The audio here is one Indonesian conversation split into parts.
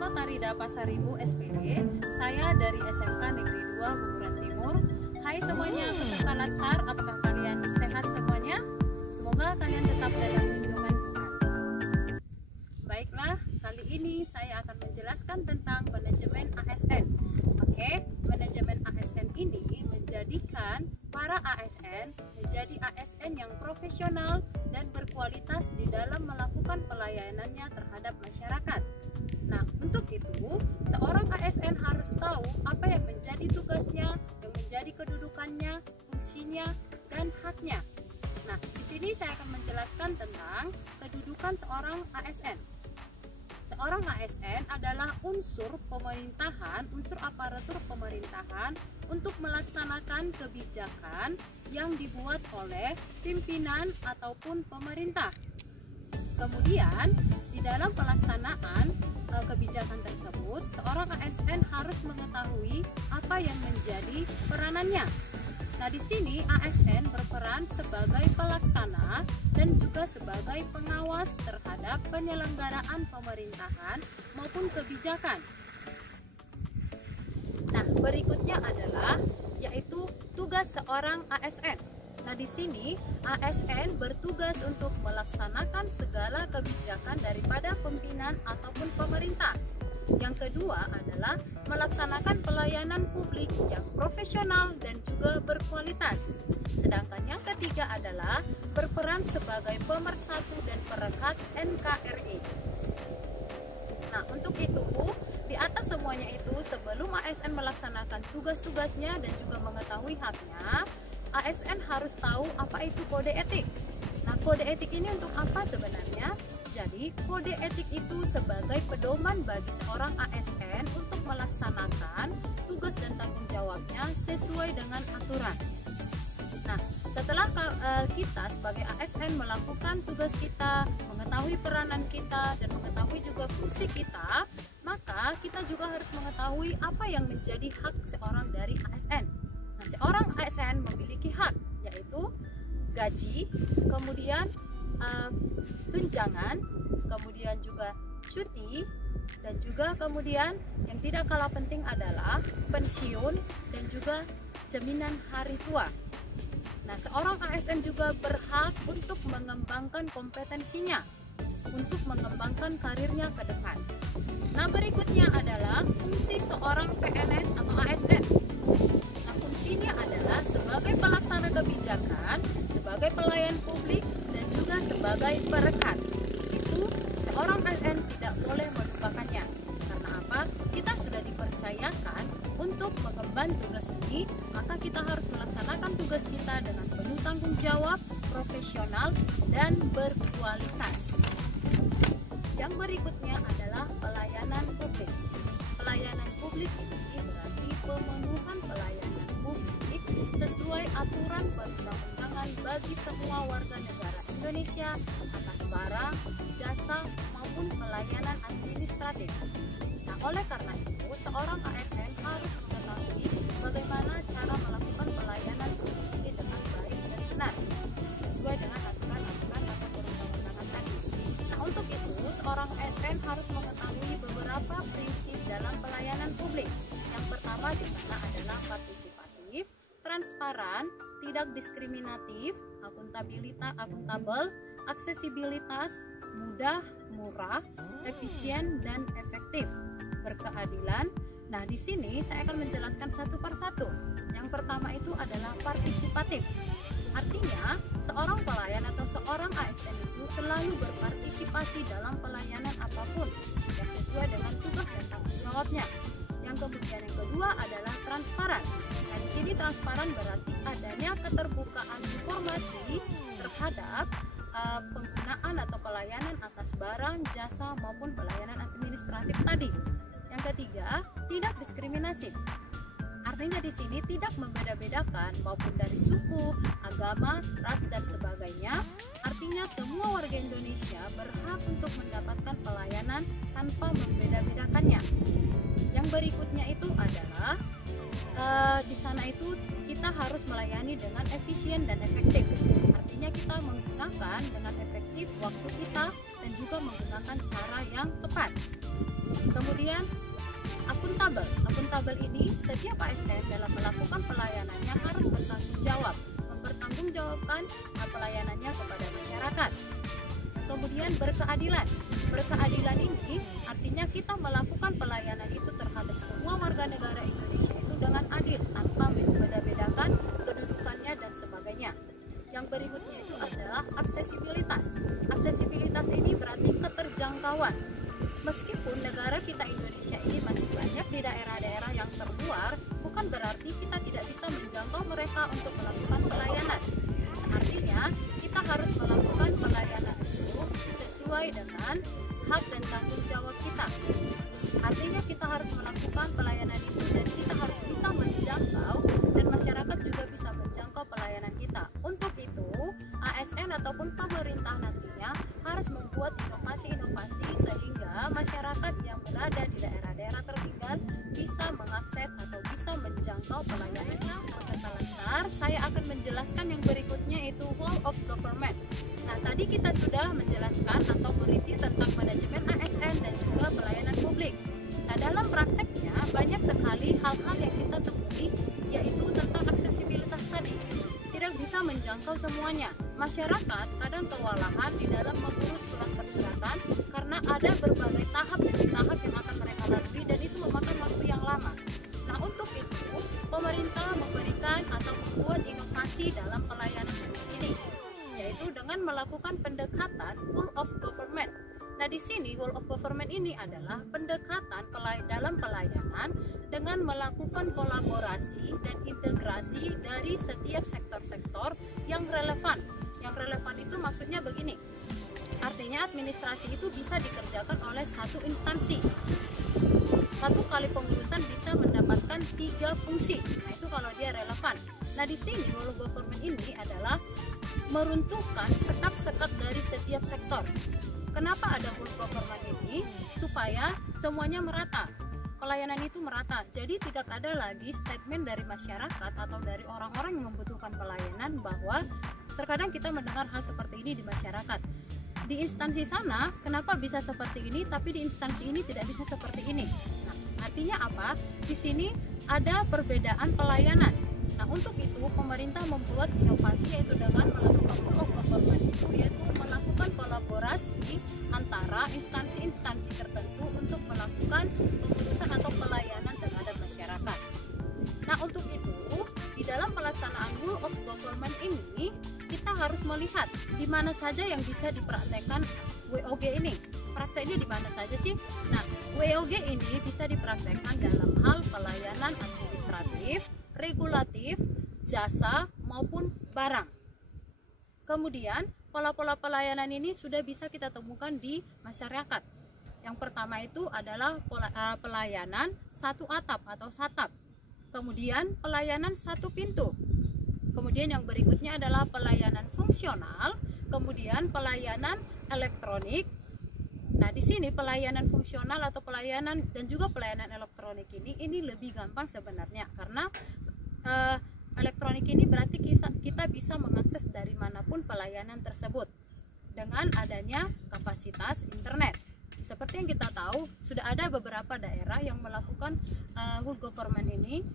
Nama Karida Pasaribu SPD. Saya dari SMK Negeri 2 Bunguran Timur. Hai semuanya, peserta Latsar, apakah kalian sehat semuanya? Semoga kalian tetap dalam lindungan Tuhan. Baiklah, kali ini saya akan menjelaskan tentang manajemen ASN. Oke, manajemen ASN ini menjadikan para ASN menjadi ASN yang profesional dan berkualitas di dalam melakukan pelayanannya terhadap masyarakat. Nah, untuk itu, seorang ASN harus tahu apa yang menjadi tugasnya, yang menjadi kedudukannya, fungsinya, dan haknya. Nah, di sini saya akan menjelaskan tentang kedudukan seorang ASN. Seorang ASN adalah unsur pemerintahan, unsur aparatur pemerintahan untuk melaksanakan kebijakan yang dibuat oleh pimpinan ataupun pemerintah. Kemudian, di dalam pelaksanaan kebijakan tersebut, seorang ASN harus mengetahui apa yang menjadi peranannya. Nah, di sini ASN berperan sebagai pelaksana dan juga sebagai pengawas terhadap penyelenggaraan pemerintahan maupun kebijakan. Nah, berikutnya adalah yaitu tugas seorang ASN. Nah, di sini ASN bertugas untuk melaksanakan segala kebijakan daripada pimpinan ataupun pemerintah. Yang kedua adalah melaksanakan pelayanan publik yang profesional dan juga berkualitas. Sedangkan yang ketiga adalah berperan sebagai pemersatu dan perekat NKRI. Nah, untuk itu, di atas semuanya itu, sebelum ASN melaksanakan tugas-tugasnya dan juga mengetahui haknya, ASN harus tahu apa itu kode etik. Nah, kode etik ini untuk apa sebenarnya? Jadi, kode etik itu sebagai pedoman bagi seorang ASN untuk melaksanakan tugas dan tanggung jawabnya sesuai dengan aturan. Nah, setelah kita sebagai ASN melakukan tugas kita, mengetahui peranan kita, dan mengetahui juga fungsi kita, maka kita juga harus mengetahui apa yang menjadi hak seorang dari ASN. Nah, seorang ASN memiliki hak, yaitu gaji, kemudian tunjangan, kemudian juga cuti, dan juga kemudian yang tidak kalah penting adalah pensiun dan juga jaminan hari tua. Nah, seorang ASN juga berhak untuk mengembangkan kompetensinya, untuk mengembangkan karirnya ke depan. Nah, berikutnya adalah fungsi seorang PNS atau ASN. Nah, fungsinya adalah sebagai pelaksana kebijakan, sebagai pelayan publik, dan juga sebagai perekat. Itu seorang ASN tidak boleh melupakannya. Karena apa? Kita sudah dipercayakan untuk mengemban tugas ini, maka kita harus melaksanakan tugas kita dengan penuh tanggung jawab, profesional, dan berkualitas. Yang berikutnya adalah pelayanan publik. Pelayanan publik ini berarti pemenuhan pelayanan publik sesuai aturan perundang-undangan bagi semua warga negara Indonesia atas barang, jasa, maupun pelayanan administratif. Nah, oleh karena itu, seorang ASN harus mengetahui bagaimana cara melakukan pelayanan publik ini dengan baik dan benar, sesuai dengan aturan-aturan atau perundang-undangan tadi. Nah, untuk itu, seorang ASN harus mengetahui beberapa prinsip dalam pelayanan publik. Yang pertama di sana adalah partisipatif, transparan, tidak diskriminatif, akuntabel, aksesibilitas, mudah, murah, efisien, dan efektif, berkeadilan. Nah, di sini saya akan menjelaskan satu persatu. Yang pertama itu adalah partisipatif. Artinya, seorang pelayan atau seorang ASN itu selalu berpartisipasi dalam pelayanan apapun yang sesuai dengan tugas dan tanggung jawabnya. Yang kemudian yang kedua adalah transparan. Nah, di sini transparan berarti adanya keterbukaan informasi terhadap penggunaan atau pelayanan atas barang, jasa, maupun pelayanan administratif tadi. Yang ketiga, tidak diskriminasi. Artinya di sini tidak membeda-bedakan maupun dari suku, agama, ras, dan sebagainya. Artinya semua warga Indonesia berhak untuk mendapatkan pelayanan tanpa membeda-bedakannya. Yang berikutnya itu adalah di sana itu kita harus melayani dengan efisien dan efektif. Artinya kita menggunakan dengan efektif waktu kita dan juga menggunakan cara yang tepat. Kemudian akuntabel. Akuntabel ini setiap ASN dalam melakukan pelayanannya harus bertanggung jawab, mempertanggungjawabkan pelayanannya kepada masyarakat. Kemudian berkeadilan. Berkeadilan ini artinya kita melakukan pelayanan itu terhadap semua warga negara Indonesia itu dengan adil, tanpa membeda-bedakan kedudukannya dan sebagainya. Yang berikutnya itu adalah aksesibilitas. Aksesibilitas ini berarti keterjangkauan. Meskipun negara kita Indonesia ini masih banyak di daerah-daerah yang terluar, bukan berarti kita tidak bisa menjangkau mereka untuk melakukan pelayanan. Artinya, kita harus melakukan pelayanan itu sesuai dengan hak dan tanggung jawab kita. Artinya kita harus melakukan pelayanan itu dan kita harus bisa menjangkau dan masyarakat juga bisa menjangkau pelayanan kita. Untuk itu, ASN ataupun pemerintah nantinya harus membuat inovasi-inovasi sehingga masyarakat yang berada di daerah-daerah tertinggal bisa mengakses atau bisa menjangkau pelayanannya. Selanjutnya, saya akan menjelaskan yang berikutnya itu Whole of Government. Nah, tadi kita sudah menjelaskan atau mereview tentang manajemen ASN dan juga pelayanan publik. Nah, dalam prakteknya banyak sekali hal-hal yang kita temui, yaitu tentang aksesibilitas tadi. Tidak bisa menjangkau semuanya. Masyarakat kadang kewalahan di dalam mengurus surat persyaratan karena ada berbagai tahap demi tahap yang akan mereka lalui dan itu memakan waktu yang lama. Nah, untuk itu pemerintah memberikan atau membuat inovasi dalam pelayanan ini, yaitu dengan melakukan pendekatan whole of government. Nah, di sini whole of government ini adalah pendekatan dalam pelayanan dengan melakukan kolaborasi dan integrasi dari setiap sektor-sektor yang relevan. Yang relevan itu maksudnya begini. Artinya administrasi itu bisa dikerjakan oleh satu instansi. Satu kali pengurusan bisa mendapatkan 3 fungsi. Nah, itu kalau dia relevan. Nah, di sini whole of government ini adalah meruntuhkan sekat-sekat dari setiap sektor. Kenapa ada whole government ini? Supaya semuanya merata, pelayanan itu merata. Jadi tidak ada lagi statement dari masyarakat atau dari orang-orang yang membutuhkan pelayanan bahwa terkadang kita mendengar hal seperti ini di masyarakat. Di instansi sana kenapa bisa seperti ini, tapi di instansi ini tidak bisa seperti ini. Nah, artinya apa? Di sini ada perbedaan pelayanan. Nah, untuk itu pemerintah membuat inovasi yaitu dengan melakukan whole of government itu, yaitu melakukan kolaborasi antara instansi-instansi tertentu untuk melakukan pengurusan atau pelayanan terhadap masyarakat. Nah, untuk itu di dalam pelaksanaan whole of government ini kita harus melihat di mana saja yang bisa dipraktekkan WOG ini. Prakteknya di mana saja sih? Nah, WOG ini bisa dipraktekkan dalam hal pelayanan administratif, regulatif, jasa maupun barang. Kemudian pola-pola pelayanan ini sudah bisa kita temukan di masyarakat. Yang pertama itu adalah pelayanan satu atap atau satap. Kemudian pelayanan satu pintu. Kemudian yang berikutnya adalah pelayanan fungsional, kemudian pelayanan elektronik. Nah, di sini pelayanan fungsional atau pelayanan dan juga pelayanan elektronik ini lebih gampang sebenarnya karena elektronik ini berarti kita bisa mengakses dari manapun pelayanan tersebut dengan adanya kapasitas internet. Seperti yang kita tahu, sudah ada beberapa daerah yang melakukan whole government ini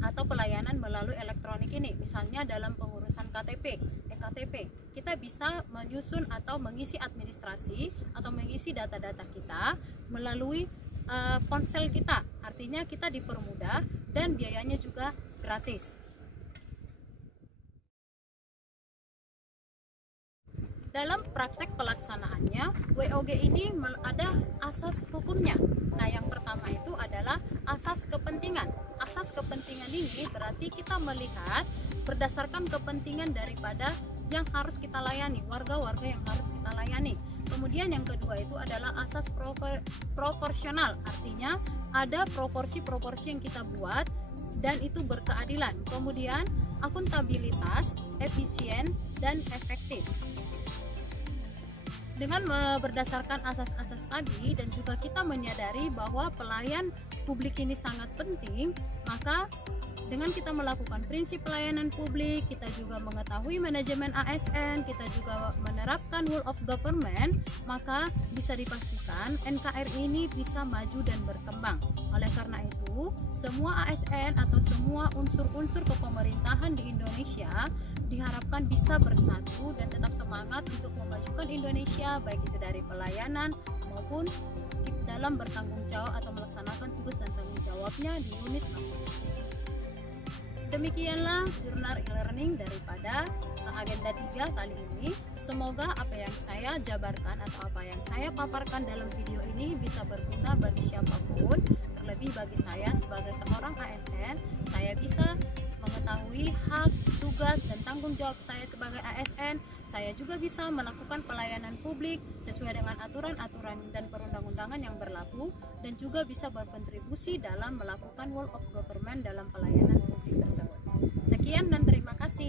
atau pelayanan melalui elektronik ini. Misalnya dalam pengurusan KTP, eKTP, kita bisa menyusun atau mengisi administrasi atau mengisi data-data kita melalui ponsel kita. Artinya kita dipermudah dan biayanya juga gratis. Dalam praktek pelaksanaannya, WOG ini ada asas hukumnya. Nah, yang pertama itu adalah asas kepentingan. Asas kepentingan ini berarti kita melihat berdasarkan kepentingan daripada yang harus kita layani, warga-warga yang harus kita layani. Kemudian yang kedua itu adalah asas proporsional. Artinya ada proporsi-proporsi yang kita buat dan itu berkeadilan. Kemudian akuntabilitas, efisien, dan efektif. Dengan berdasarkan asas-asas tadi dan juga kita menyadari bahwa pelayan publik ini sangat penting, maka Dengan kita melakukan prinsip pelayanan publik, kita juga mengetahui manajemen ASN, kita juga menerapkan rule of government, maka bisa dipastikan NKRI ini bisa maju dan berkembang. Oleh karena itu, semua ASN atau semua unsur-unsur kepemerintahan di Indonesia diharapkan bisa bersatu dan tetap semangat untuk memajukan Indonesia, baik itu dari pelayanan maupun dalam bertanggung jawab atau melaksanakan tugas dan tanggung jawabnya di unit masing-masing. Demikianlah jurnal e-learning daripada agenda 3 kali ini. Semoga apa yang saya jabarkan atau apa yang saya paparkan dalam video ini bisa berguna bagi siapapun, terlebih bagi saya sebagai seorang ASN. Saya bisa mengetahui hak, tugas, dan tanggung jawab saya sebagai ASN. Saya juga bisa melakukan pelayanan publik sesuai dengan aturan-aturan dan perundang-undangan yang berlaku, dan juga bisa berkontribusi dalam melakukan rule of government dalam pelayanan publik tersebut. Sekian dan terima kasih.